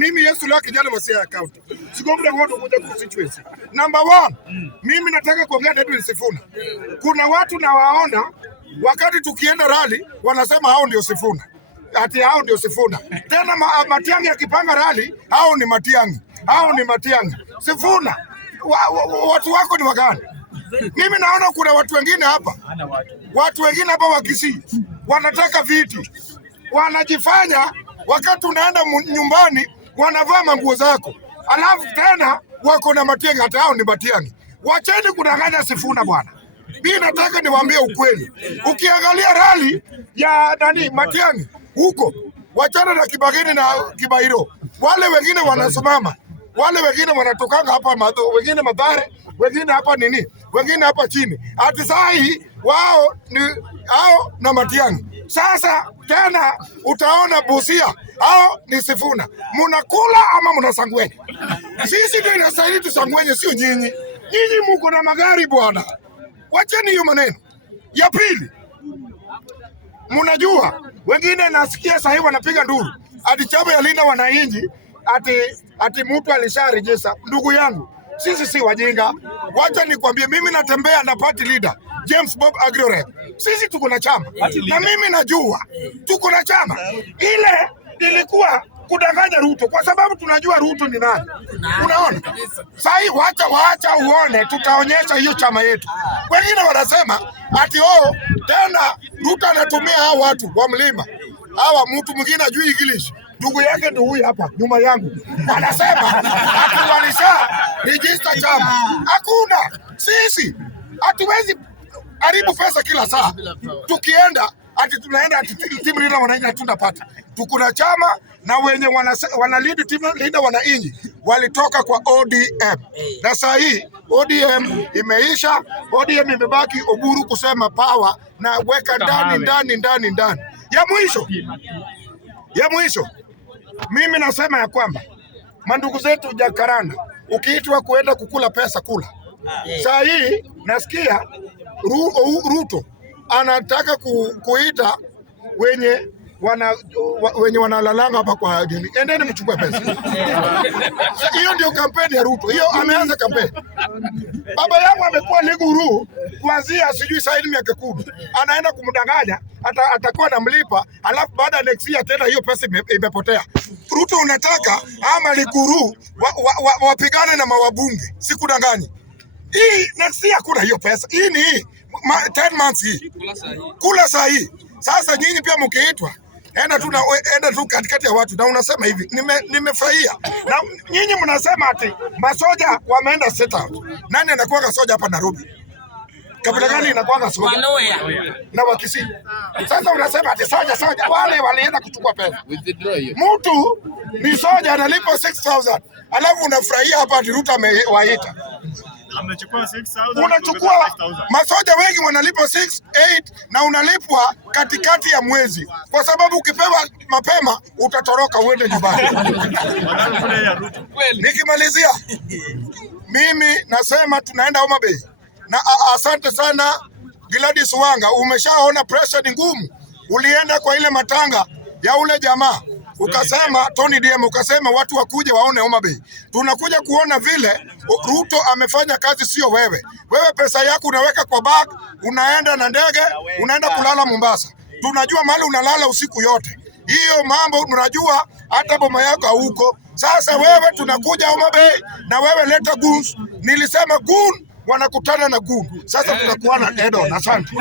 Mimi Yesu la kijana Masia account. Sikombe ngodo moja kwa situation. Number 1, mimi nataka kuongea na Edwin Sifuna. Kuna watu na waona wakati tukienda rally wanasema hao ndio Sifuna. Ati hao ndio Sifuna. Tena Matiang'i akipanga rally, hao ni Matiang'i. Hao ni Matiang'i. Sifuna, watu wako ni wagani? Mimi naona kuna watu wengine hapa. Watu wengine hapa wa Kisii wanataka viti. Wanajifanya wakati unaenda nyumbani wanavaa manguo zako. Alafu tena wako na Matiang'i, hata hao ni Matiang'i. Wacheni kudanganya Sifuna bwana. Mimi nataka niwaambie ukweli. Ukiangalia rally ya Matiang'i huko, wachana na Kibageni na Kibairo. Wale wengine wanasimama. Wale wengine wanatokanga hapa wengine Mathare, wengine hapa wengine hapa chini. Ati saa hii wao ni hao na Matiang'i. Sasa tena utaona Busia hao ni Sifuna. Mnakula ama mnasangwenye? Sisi ndio inastahili tusangwenye, sio nyinyi. Nyinyi mko na magari bwana. Wacheni hiyo maneno. Ya pili, mnajua wengine nasikia sasa hivi wanapiga nduru. Ati chama ya Linda Wananchi ati mtu alisharejesa. Ndugu yangu, sisi si wajinga. Wacha nikwambie, mimi natembea na party leader James Bob Agrorep. Sisi tuko na chama. Na mimi najua tuko na chama. Ile ilikuwa kudanganya Ruto kwa sababu tunajua Ruto ni nani. Unaona? Sasa wacha uone, tutaonyesha hiyo chama yetu. Wengine wanasema ati tena Ruto anatumia hao watu wa mlima. Hawa mtu mwingine ajui English. Ndugu yake ndio huyu hapa nyuma yangu. Anasema ati walisha register chama. Hakuna. Sisi hatuwezi haribu pesa kila saa. Tukienda ati tunaenda ati timu Linda Wananchi hatutapata. Tuko na chama na wenye wana lead timu Linda Wananchi walitoka kwa ODM. Na sasa hii ODM imeisha, ODM imebaki Oburu kusema power na weka ndani. Ya mwisho. Mimi nasema ya kwamba mandugu zetu Jacaranda, ukiitwa kuenda kukula pesa kula. Saa hii nasikia Ruto anataka kuita wenye wanalalanga hapa kwa dini. Endeni mchukue pesa. Hiyo ndio kampeni ya Ruto. Hiyo ameanza kampeni. Baba yangu amekuwa liguru kuanzia sijui saa hii miaka 10. Anaenda kumdanganya atakuwa anamlipa, alafu baada ya next year tena hiyo pesa imepotea. Ruto unataka ama liguru wapigane na mawabunge. Sikudanganyi. Hii next year kuna hiyo pesa. Hii ni 10 months hii. Kula saa hii. Sasa nyinyi pia mkiitwa enda tu katikati ya watu na unasema hivi nimefurahia. Na nyinyi mnasema ati masoja wameenda set out. Nani anakuwa soja hapa Nairobi? Kabila gani inakuwa soja? Na Wakisii. Sasa unasema ati soja wale walienda kuchukua pesa. Mtu ni soja analipa 6,000. Alafu unafurahia hapa ati Ruto amewaita. Unachukua masoja wengi wanalipa 6, 8 na unalipwa katikati ya mwezi, kwa sababu ukipewa mapema utatoroka uende nyumbani. Nikimalizia, mimi nasema tunaenda Homa Bay na asante sana Gladys Wanga. Umeshaona pressure ni ngumu. Ulienda kwa ile matanga ya ule jamaa ukasema Tony DM, ukasema watu wakuje waone Homa Bay. Tunakuja kuona vile Ruto amefanya kazi, sio wewe. Wewe pesa yako unaweka kwa bag, unaenda na ndege, unaenda kulala Mombasa. Tunajua mahali unalala usiku yote. Hiyo mambo tunajua, hata boma yako huko. Sasa wewe tunakuja Homa Bay na wewe leta goons. Nilisema goon wanakutana na goon. Sasa tunakuwa na Edo. Asante.